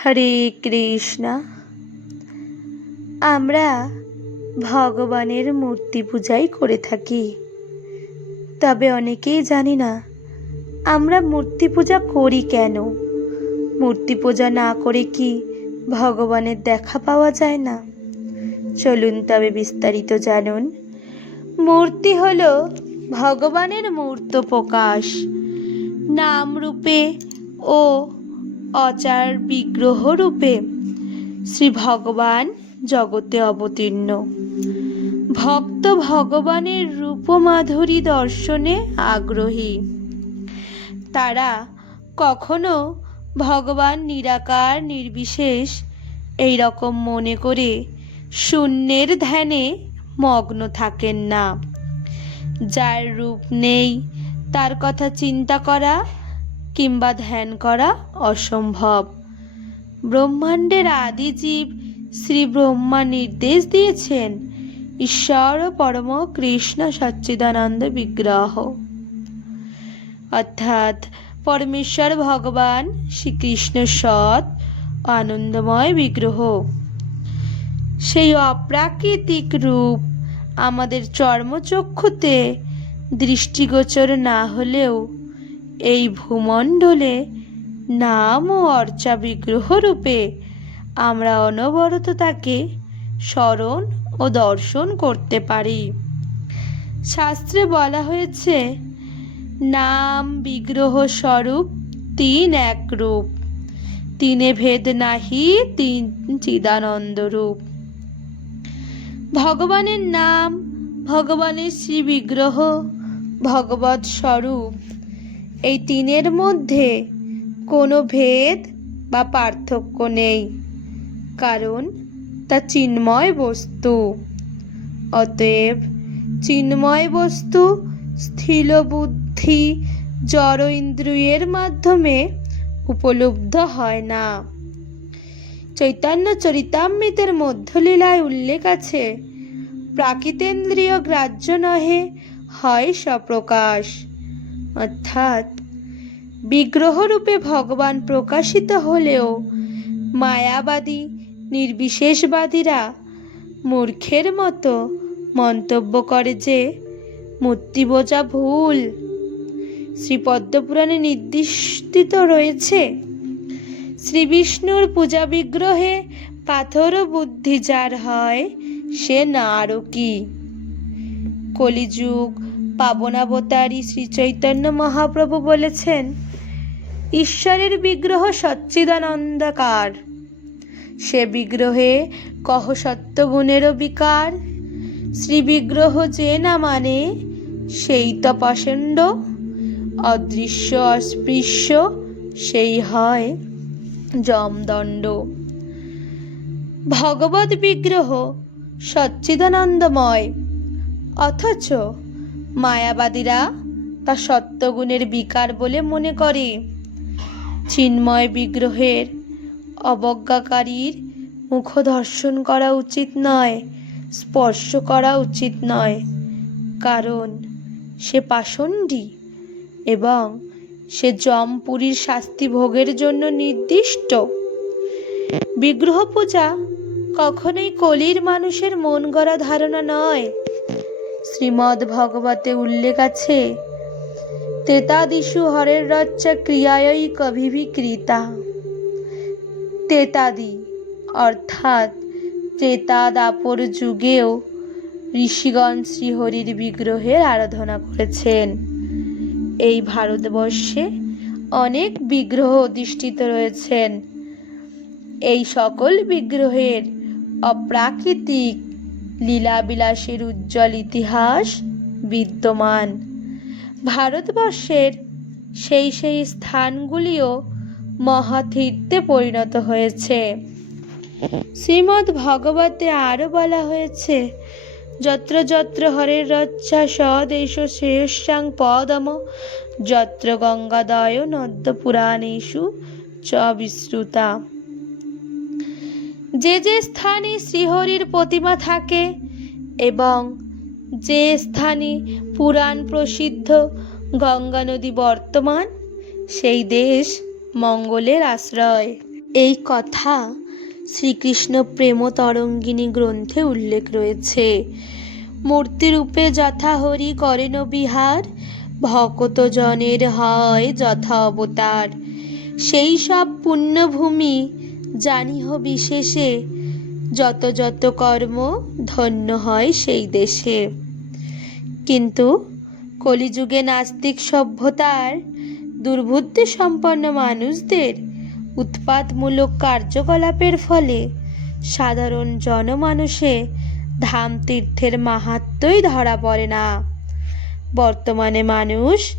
হরে কৃষ্ণ। আমরা ভগবানের মূর্তি পূজাই করে থাকি, তবে অনেকেই জানি না আমরা মূর্তি পূজা করি কেন। মূর্তি পূজা না করে কি ভগবানের দেখা পাওয়া যায় না? চলুন তবে বিস্তারিত জানুন। মূর্তি হলো ভগবানের মূর্ত প্রকাশ, নাম রূপে ও অচার বিগ্রহ রূপে শ্রী ভগবান জগতে অবতীর্ণ। ভক্ত ভগবানের রূপমাধুরী দর্শনে আগ্রহী। তারা কখনো ভগবান নিরাকার নির্বিশেষ এই রকম মনে করে শূন্যের ধ্যানে মগ্ন থাকেন না। যার রূপ নেই তার কথা চিন্তা করা কিংবা ধ্যান করা অসম্ভব। ব্রহ্মাণ্ডের আদি জীব শ্রী ব্রহ্মা নির্দেশ দিয়েছেন ঈশ্বর পরম কৃষ্ণ সচ্চিদানন্দ বিগ্রহ, অর্থাৎ পরমেশ্বর ভগবান শ্রীকৃষ্ণ সৎ আনন্দময় বিগ্রহ। সেই অপ্রাকৃতিক রূপ আমাদের চর্মচক্ষুতে দৃষ্টিগোচর না হলেও এই ভূমণ্ডলে নাম ও অর্চা বিগ্রহ রূপে আমরা অনবরত তাকে স্মরণ ও দর্শন করতে পারি। শাস্ত্রে বলা হয়েছে, নাম বিগ্রহ স্বরূপ তিন এক রূপ, তিনে ভেদ নাহি তিন চিদানন্দ রূপ। ভগবানের নাম, ভগবানের শ্রী বিগ্রহ, ভগবৎ স্বরূপ, এই তিনের মধ্যে কোনো ভেদ বা পার্থক্য নেই, কারণ তা চিন্ময় বস্তু। অতএব চিন্ময় বস্তু স্থূল বুদ্ধি জড় ইন্দ্রিয়ের মাধ্যমে উপলব্ধ হয় না। চৈতন্য চরিতামৃতের মধ্যলীলায় উল্লেখ আছে, প্রাকৃতেন্দ্রিয় গ্রাহ্য নহে হয় স্বপ্রকাশ। অর্থাৎ বিগ্রহরূপে ভগবান প্রকাশিত হলেও মায়াবাদী নির্বিশেষবাদীরা মূর্খের মতো মন্তব্য করে যে মূর্তি বোঝা ভুল। শ্রীপদ্মপুরাণে নির্দিষ্ট রয়েছে, শ্রী বিষ্ণুর পূজা বিগ্রহে পাথর বুদ্ধি যার হয় সে নারকী। কলিযুগ পাবনাবতারী শ্রী চৈতন্য মহাপ্রভু বলেছেন, ঈশ্বরের বিগ্রহ সচ্চিদানন্দাকার, সে বিগ্রহে কহ সত্যগুণেরও বিকার। শ্রী বিগ্রহ যে না মানে সেই তো পাষণ্ড, অদৃশ্য অস্পৃশ্য সেই হয় যমদণ্ড। ভগবৎ বিগ্রহ সচ্চিদানন্দময়, অথচ মায়াবাদীরা তা সত্যগুণের বিকার বলে মনে করে। চিন্ময় বিগ্রহের অবজ্ঞাকারীর মুখ দর্শন করা উচিত নয়, স্পর্শ করা উচিত নয়, কারণ সে পাষণ্ডী এবং সে যমপুরীর শাস্তি ভোগের জন্য নির্দিষ্ট। বিগ্রহ পূজা কখনোই কলির মানুষের মন গড়া ধারণা নয়। শ্রীমদ্ ভগবতে উল্লেখ আছে, তেতাদিষু হরের রচ্চা ক্রিয়ায়ই কভিভি কৃতা। তেতাদি অর্থাৎ ত্রেতা দাপর যুগেও ঋষিগণ শ্রীহরির বিগ্রহের আরাধনা করেছেন। এই ভারতবর্ষে অনেক বিগ্রহ অধিষ্ঠিত রয়েছেন। এই সকল বিগ্রহের অপ্রাকৃতিক লীলাবিলাসের উজ্জ্বল ইতিহাস বিদ্যমান। ভারতবর্ষের সেই সেই স্থানগুলিও মহাতীর্থে পরিণত হয়েছে। শ্রীমদ্ ভগবতে আরও বলা হয়েছে, যত্র যত্র হরের রচ্ছা সদেশ শ্রেয়স্যাং পদম, যত্র গঙ্গাদয় নদ্য পুরাণেষু চ বিশ্রুতা। যে যে স্থানে শ্রীহরির প্রতিমা থাকে এবং যে স্থানে পুরাণ প্রসিদ্ধ গঙ্গা নদী বর্তমান, সেই দেশ মঙ্গলের আশ্রয়। এই কথা শ্রীকৃষ্ণ প্রেমতরঙ্গিনী গ্রন্থে উল্লেখ রয়েছে। মূর্তিরূপে যথা হরি করেন বিহার, ভকত জনের হয় যথা অবতার। সেই সব পুণ্যভূমি জানিহ বিশেষে, যত যত কর্ম ধন্য হয় সেই দেশে। কিন্তু কলিযুগে নাস্তিক সভ্যতার দুর্বুদ্ধি সম্পন্ন মানুষদের উৎপাতমূলক কার্যকলাপের ফলে সাধারণ জনমানুষে ধাম তীর্থের মাহাত্ম্যই ধরা পড়ে না। বর্তমানে মানুষ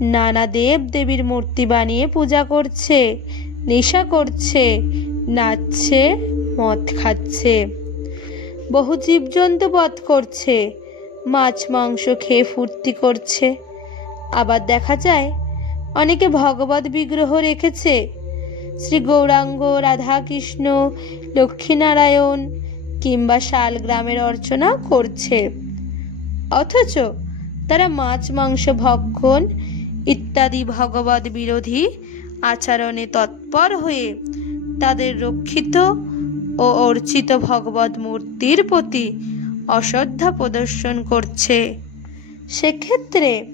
নানা দেব দেবীর মূর্তি বানিয়ে পূজা করছে, নেশা করছে, নাচছে, মদ খাচ্ছে, বহু জীবজন্তু বধ করছে, মাছ মাংস খেয়ে ফুর্তি করছে। আবার দেখা যায় অনেকে ভগবত বিগ্রহ রেখেছে, শ্রী গৌরাঙ্গ, রাধাকৃষ্ণ, লক্ষ্মীনারায়ণ কিংবা শালগ্রামের অর্চনা করছে, অথচ তারা মাছ মাংস ভক্ষণ ইত্যাদি ভগবত বিরোধী আচরণে তৎপর হয়ে তাদের রক্ষিত ও অর্চিত ভগবত মূর্তির প্রতি অশ্রদ্ধা প্রদর্শন করছে। সেক্ষেত্রে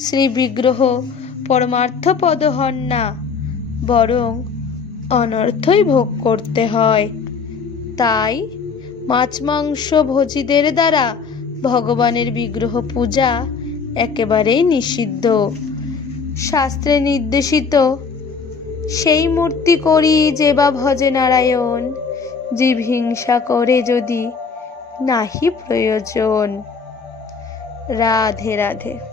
শ্রী বিগ্রহ পরমার্থপদ হন না, বরং অনর্থই ভোগ করতে হয়। তাই মাছ মাংস ভোজীদের দ্বারা ভগবানের বিগ্রহ পূজা একেবারেই নিষিদ্ধ। শাস্ত্রে নির্দেশিত সেই মূর্তি করি যে বা ভজে নারায়ণ, জীব হিংসা করে যদি নাহি প্রয়োজন। রাধে রাধে।